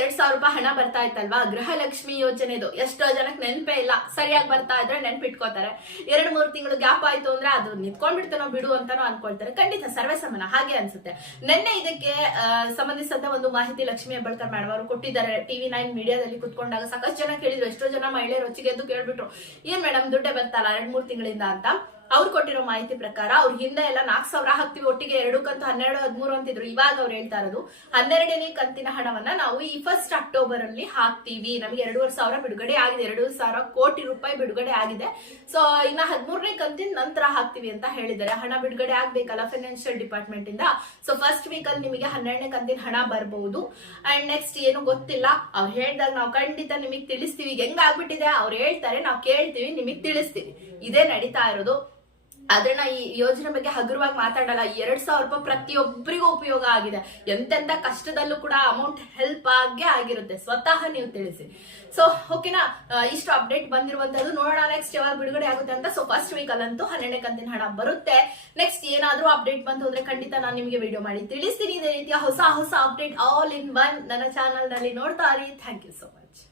ಎರಡ್ ಸಾವಿರ ರೂಪಾಯಿ ಹಣ ಬರ್ತಾ ಇತ್ತಲ್ವಾ? ಗೃಹಲಕ್ಷ್ಮಿ ಯೋಜನೆದು. ಎಷ್ಟೋ ಜನಕ್ಕೆ ನೆನಪೇ ಇಲ್ಲ. ಸರಿಯಾಗಿ ಬರ್ತಾ ಇದ್ರೆ ನೆನ್ಪಿಟ್ಕೋತಾರೆ. ಎರಡ್ ಮೂರು ತಿಂಗಳು ಗ್ಯಾಪ್ ಆಯ್ತು ಅಂದ್ರೆ ಅದು ನಿಂತ್ಕೊಂಡ್ಬಿಡ್ತಾನೋ ಬಿಡು ಅಂತಾನೋ ಅನ್ಕೊಳ್ತಾರೆ. ಖಂಡಿತ ಸರ್ವೇ ಸಮಾನ ಹಾಗೆ ಅನ್ಸುತ್ತೆ. ನಿನ್ನೆ ಇದಕ್ಕೆ ಸಂಬಂಧಿಸಿದ ಒಂದು ಮಾಹಿತಿ ಲಕ್ಷ್ಮಿ ಹೆಬ್ಬಳ್ಕರ್ ಮೇಡಮ್ ಅವರು ಕೊಟ್ಟಿದ್ದಾರೆ. ಟಿವಿ ನೈನ್ ಮೀಡಿಯಾದಲ್ಲಿ ಕುತ್ಕೊಂಡಾಗ ಸಾಕಷ್ಟು ಜನ ಕೇಳಿದ್ರು. ಎಷ್ಟೋ ಜನ ಮಹಿಳೆಯರು ಹೊಚ್ಚಿಗೆ ಎದ್ದು ಕೇಳ್ಬಿಟ್ರು. ಏನ್ ಮೇಡಮ್ ದುಡ್ಡೇ ಬರ್ತಾರ ಎರಡ್ ಮೂರು ತಿಂಗಳಿಂದ ಅಂತ. ಅವ್ರು ಕೊಟ್ಟಿರೋ ಮಾಹಿತಿ ಪ್ರಕಾರ ಅವ್ರ ಹಿಂದೆ ಎಲ್ಲ ನಾಲ್ಕು ಸಾವಿರ ಹಾಕ್ತಿವಿ ಒಟ್ಟಿಗೆ ಎರಡು ಕಂತು ಹನ್ನೆರಡು, ಹದಿಮೂರು ಅಂತಿದ್ರು. ಇವಾಗ ಅವ್ರು ಹೇಳ್ತಾ ಇರೋದು, ಹನ್ನೆರಡನೇ ಕಂತಿನ ಹಣವನ್ನ ನಾವು ಈ ಫಸ್ಟ್ ಅಕ್ಟೋಬರ್ ಅಲ್ಲಿ ಹಾಕ್ತೀವಿ. ನಮಗೆ ಎರಡೂವರೆ ಸಾವಿರ ಬಿಡುಗಡೆ ಆಗಿದೆ. ಎರಡು ಸಾವಿರ ಕೋಟಿ ರೂಪಾಯಿ ಬಿಡುಗಡೆ ಆಗಿದೆ. ಸೊ ಇನ್ನ ಹದಿಮೂರನೇ ಕಂತಿನ ನಂತರ ಹಾಕ್ತಿವಿ ಅಂತ ಹೇಳಿದ್ದಾರೆ. ಹಣ ಬಿಡುಗಡೆ ಆಗ್ಬೇಕಲ್ಲ ಫೈನಾನ್ಷಿಯಲ್ ಡಿಪಾರ್ಟ್ಮೆಂಟ್ ಇಂದ? ಸೊ ಫಸ್ಟ್ ವೀಕ್ ಅಲ್ಲಿ ನಿಮಗೆ ಹನ್ನೆರಡನೇ ಕಂತಿನ ಹಣ ಬರಬಹುದು ಅಂಡ್ ನೆಕ್ಸ್ಟ್ ಏನು ಗೊತ್ತಿಲ್ಲ. ಅವ್ರು ಹೇಳ್ದಾಗ ನಾವು ಖಂಡಿತ ನಿಮಗೆ ತಿಳಿಸ್ತೀವಿ. ಹೆಂಗ್ ಆಗ್ಬಿಟ್ಟಿದೆ? ಅವ್ರು ಹೇಳ್ತಾರೆ, ನಾವು ಕೇಳ್ತೀವಿ, ನಿಮಗೆ ತಿಳಿಸ್ತೀವಿ. ಇದೇ ನಡೀತಾ ಇರೋದು. ಆದ್ರೆ ನಾ ಈ ಯೋಜನೆ ಬಗ್ಗೆ ಹಗುರವಾಗಿ ಮಾತಾಡಲ್ಲ. ಎರಡ್ ಸಾವಿರ ರೂಪಾಯಿ ಪ್ರತಿಯೊಬ್ಬರಿಗೂ ಉಪಯೋಗ ಆಗಿದೆ. ಎಂತೆಂತ ಕಷ್ಟದಲ್ಲೂ ಕೂಡ ಅಮೌಂಟ್ ಹೆಲ್ಪ್ ಆಗೇ ಆಗಿರುತ್ತೆ. ಸ್ವತಃ ನೀವು ತಿಳಿಸಿ. ಸೊ ಓಕೆನಾ ಇಷ್ಟು ಅಪ್ಡೇಟ್ ಬಂದಿರುವಂತದ್ದು ನೋಡೋಣ ನೆಕ್ಸ್ಟ್ ಯಾವಾಗ ಬಿಡುಗಡೆ ಆಗುತ್ತೆ ಅಂತ. ಸೊ ಫಸ್ಟ್ ವೀಕ್ ಅಲ್ಲಂತೂ ಹನ್ನೆರಡನೇ ಕಂತಿನ ಹಣ ಬರುತ್ತೆ. ನೆಕ್ಸ್ಟ್ ಏನಾದ್ರೂ ಅಪ್ಡೇಟ್ ಬಂತು ಅಂದ್ರೆ ಖಂಡಿತ ನಾನು ನಿಮಗೆ ವಿಡಿಯೋ ಮಾಡಿ ತಿಳಿಸ್ತೀನಿ. ಇದೇ ರೀತಿಯ ಹೊಸ ಹೊಸ ಅಪ್ಡೇಟ್ ಆಲ್ ಇನ್ ಒನ್ ನನ್ನ ಚಾನಲ್ನಲ್ಲಿ ನೋಡ್ತಾ ಇರಿ. Thank you so much